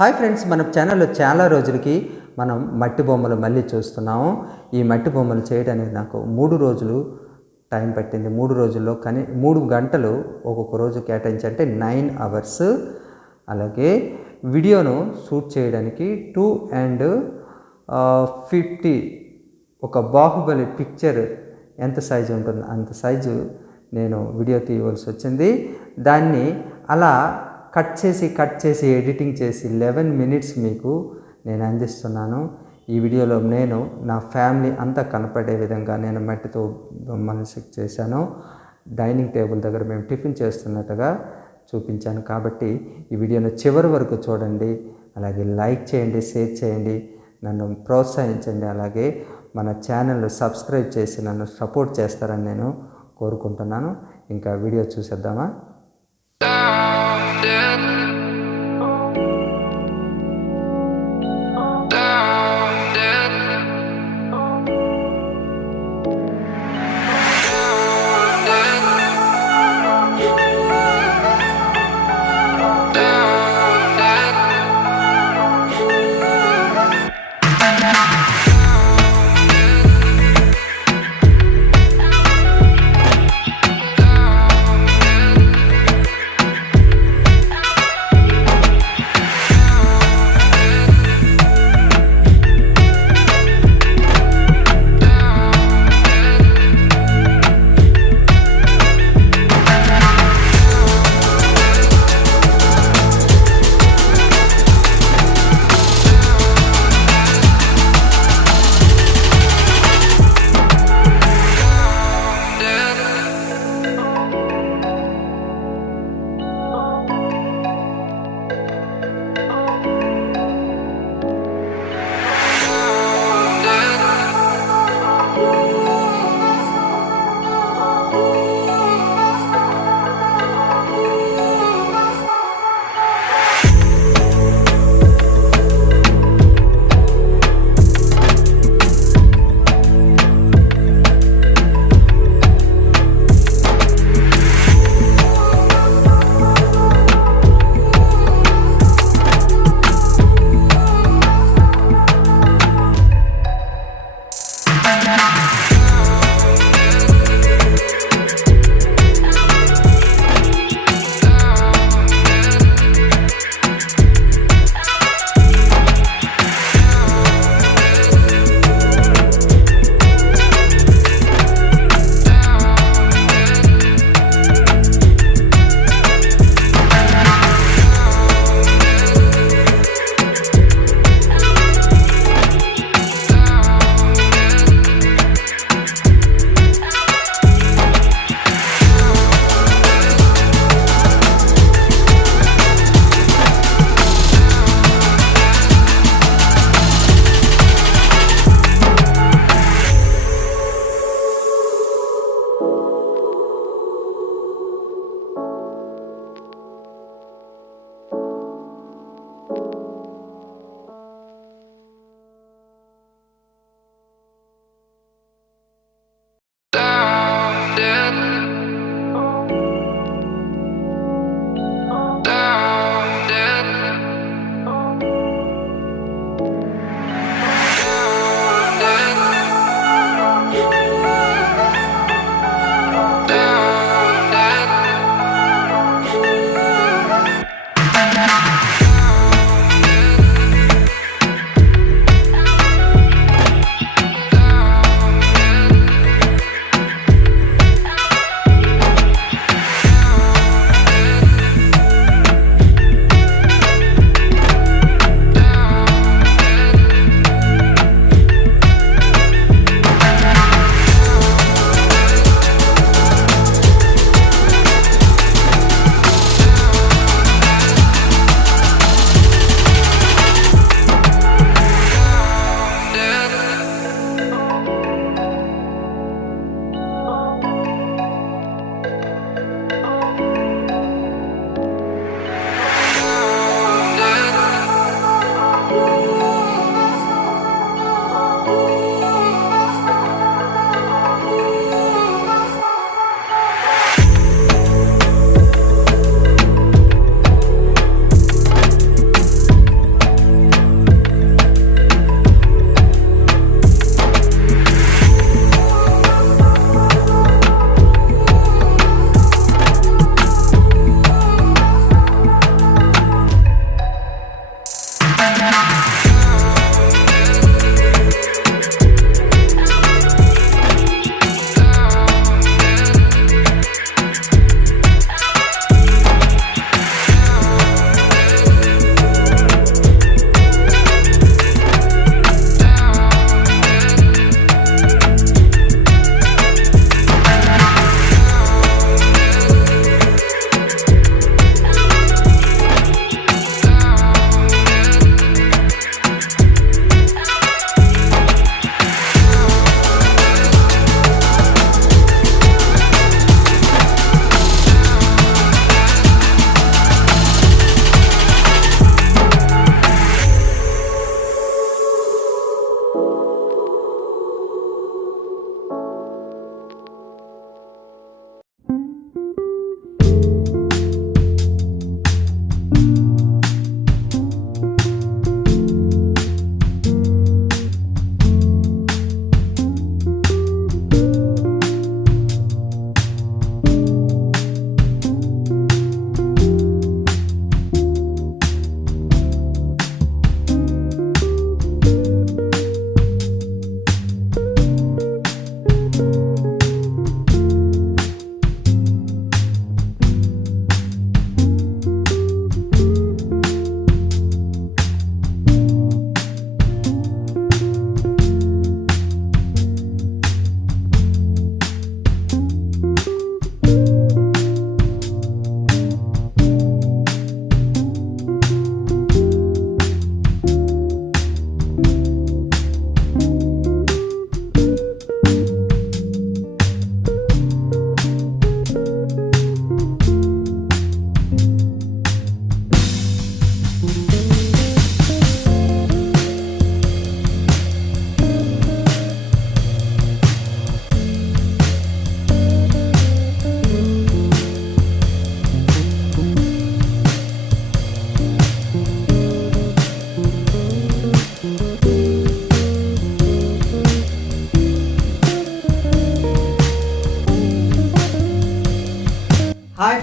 Hi friends, మన ఛానల్లో చాలా రోజులకి మనం మట్టి బొమ్మలు మళ్ళీ చూస్తున్నాము. ఈ మట్టి బొమ్మలు చేయడానికి నాకు 3 రోజులు టైం పట్టింది. 3 రోజుల్లో 3 గంటలు ఒక్కొక్క రోజు కేటాయించి, అంటే 9 అవర్స్. అలాగే వీడియోను షూట్ చేయడానికి 250 ఒక బాహుబలి పిక్చర్ ఎంత సైజు ఉంటుందో అంత సైజు నేను వీడియో తీయవలసి వచ్చింది. దాన్ని అలా కట్ చేసి ఎడిటింగ్ చేసి 11 మినిట్స్ మీకు నేను అందిస్తున్నాను. ఈ వీడియోలో నేను నా ఫ్యామిలీ అంతా కనపడే విధంగా నేను మట్టితో బొమ్మలు చేశాను. డైనింగ్ టేబుల్ దగ్గర మేము టిఫిన్ చేస్తున్నట్టుగా చూపించాను. కాబట్టి ఈ వీడియోను చివరి వరకు చూడండి. అలాగే లైక్ చేయండి, షేర్ చేయండి, నన్ను ప్రోత్సహించండి. అలాగే మన ఛానల్ సబ్స్క్రైబ్ చేసి నన్ను సపోర్ట్ చేస్తారని నేను కోరుకుంటున్నాను. ఇంకా వీడియో చూసేద్దామా?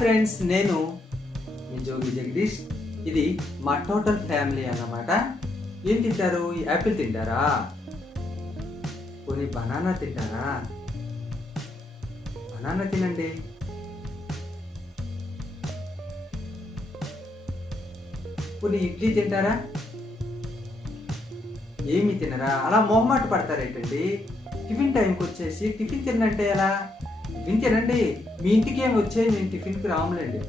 ఫ్రెండ్స్, నేను మీ జోగి జగదీష్. ఇది మా టోటల్ ఫ్యామిలీ అన్నమాట. ఏం తింటారు? యాపిల్ తింటారా? పోనీ బనానా తింటారా? బనానా తినండి. పోనీ ఇడ్లీ తింటారా? ఏమి తినరా? అలా మొహమాట పడతారేంటండి? టిఫిన్ టైంకి వచ్చేసి టిఫిన్ తినంటే ఎలా? టిఫిన్ తినండి. మీ ఇంటికి ఏమి వచ్చాయి, మేము టిఫిన్కి రాములేండి.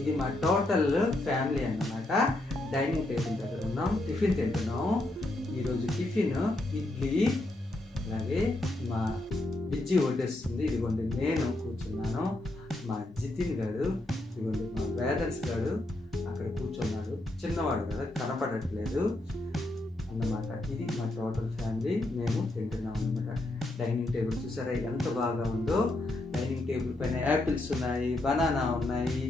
ఇది మా టోటల్ ఫ్యామిలీ అన్నమాట. డైనింగ్ టేబుల్ దగ్గర ఉన్నాం, టిఫిన్ తింటున్నాం. ఈరోజు టిఫిన్ ఇడ్లీ, అలాగే మా విజ్జి వడ్డేస్తుంది. ఇదిగోండి నేను కూర్చున్నాను, మా జితిన్ గారు, ఇదిగోండి మా వేదన్స్ గారు అక్కడ కూర్చున్నాడు. చిన్నవాడు కదా, కనపడట్లేదు అన్నమాట. ఇది మా టోటల్ ఫ్యామిలీ, మేము తింటున్నాం అన్నమాట. డైనింగ్ టేబుల్ చూసారా ఎంత బాగా ఉందో. డైనింగ్ టేబుల్ పైన యాపిల్స్ ఉన్నాయి, బనానా ఉన్నాయి,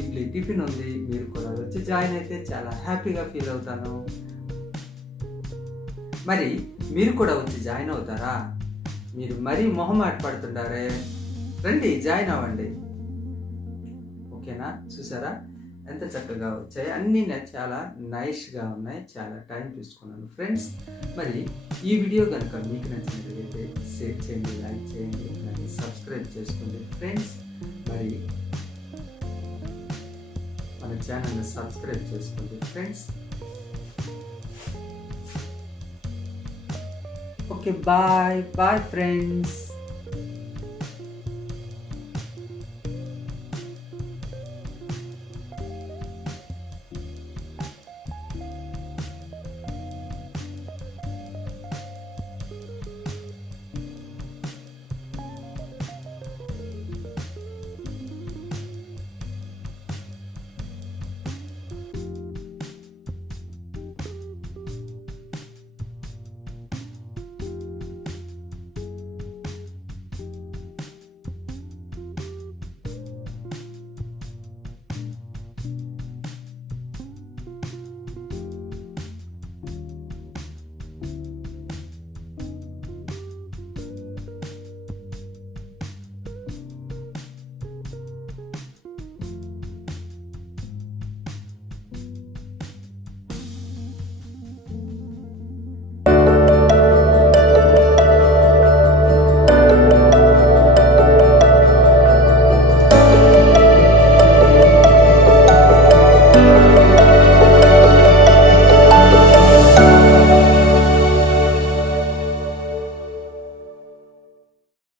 ఇడ్లీ టిఫిన్ ఉంది. మీరు కూడా వచ్చి జాయిన్ అయితే చాలా హ్యాపీగా ఫీల్ అవుతాను. మరి మీరు కూడా వచ్చి జాయిన్ అవుతారా? మీరు మరీ మొహమాట పడుతుంటారే, రండి జాయిన్ అవ్వండి. ఓకేనా? చూసారా ఎంత చక్కగా వచ్చాయి. అన్నీ చాలా నైస్గా ఉన్నాయి. చాలా టైం తీసుకున్నాను ఫ్రెండ్స్. మరి ఈ వీడియో కనుక మీకు నచ్చినట్లయితే షేర్ చేయండి, లైక్ చేయండి, మరి సబ్స్క్రైబ్ చేసుకోండి ఫ్రెండ్స్. మరి మన ఛానల్ని సబ్స్క్రైబ్ చేసుకోండి friends. Okay, bye bye friends.